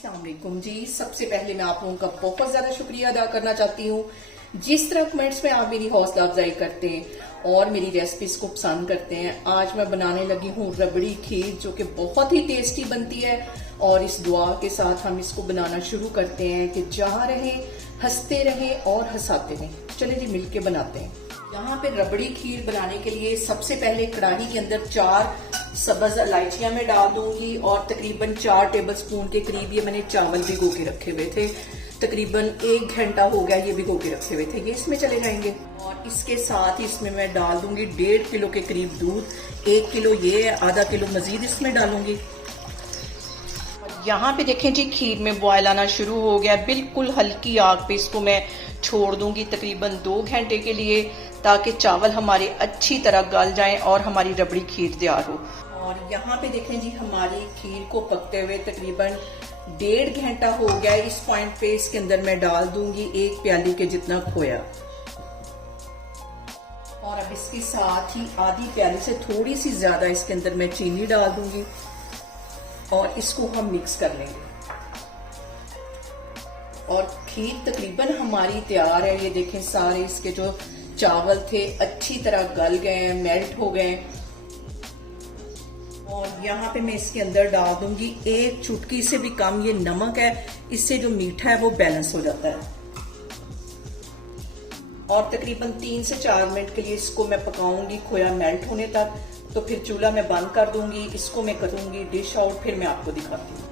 अस्सलाम वालेकुम जी। सबसे पहले मैं आप लोगों का बहुत ज्यादा शुक्रिया अदा करना चाहती हूँ। जिस तरह कमेंट्स में आप मेरी हौसला अफजाई करते हैं और मेरी रेसिपीज को पसंद करते हैं, आज मैं बनाने लगी हूँ रबड़ी खीर जो कि बहुत ही टेस्टी बनती है। और इस दुआ के साथ हम इसको बनाना शुरू करते हैं कि जहाँ रहें हंसते रहें और हंसाते रहें। चले जी मिलके बनाते हैं। यहाँ पे रबड़ी खीर बनाने के लिए सबसे पहले कढ़ाई के अंदर 4 सब्ज इलायचियां मैं डाल दूंगी और तकरीबन 4 टेबलस्पून के करीब ये मैंने चावल भिगो के रखे हुए थे। तकरीबन 1 घंटा हो गया ये भिगो के रखे हुए थे, ये इसमें चले जाएंगे। और इसके साथ ही इसमें मैं डाल दूंगी 1.5 किलो के करीब दूध। 1 किलो ये, आधा किलो मजीद इसमें डालूंगी। यहाँ पे देखें जी खीर में बॉयल आना शुरू हो गया। बिल्कुल हल्की आग पे इसको मैं छोड़ दूंगी तकरीबन 2 घंटे के लिए, ताकि चावल हमारे अच्छी तरह गल जाएं और हमारी रबड़ी खीर तैयार हो। और यहाँ पे देखें जी हमारी खीर को पकते हुए तकरीबन 1.5 घंटा हो गया। इस पॉइंट पे इसके अंदर मैं डाल दूंगी 1 प्याली के जितना खोया। और अब इसके साथ ही आधी प्याली से थोड़ी सी ज्यादा इसके अंदर मैं चीनी डाल दूंगी और इसको हम मिक्स कर लेंगे। और खीर तकरीबन हमारी तैयार है। ये देखें सारे इसके जो चावल थे अच्छी तरह गल गए हैं, मेल्ट हो गए। और यहाँ पे मैं इसके अंदर डाल दूंगी 1 चुटकी से भी कम ये नमक है। इससे जो मीठा है वो बैलेंस हो जाता है। और तकरीबन 3 से 4 मिनट के लिए इसको मैं पकाऊंगी खोया मेल्ट होने तक। तो फिर चूल्हा मैं बंद कर दूंगी, इसको मैं करूंगी डिश आउट, फिर मैं आपको दिखाती हूँ।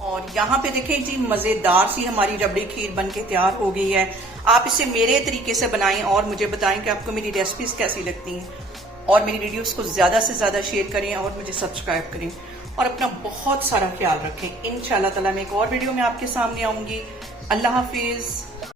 और यहाँ पे देखें जी मजेदार सी हमारी रबड़ी खीर बनके तैयार हो गई है। आप इसे मेरे तरीके से बनाएं और मुझे बताएं कि आपको मेरी रेसिपीज कैसी लगती हैं। और मेरी वीडियोस को ज्यादा से ज्यादा शेयर करें और मुझे सब्सक्राइब करें और अपना बहुत सारा ख्याल रखें। इंशाल्लाह ताला मैं एक और वीडियो में आपके सामने आऊंगी। अल्लाह हाफिज।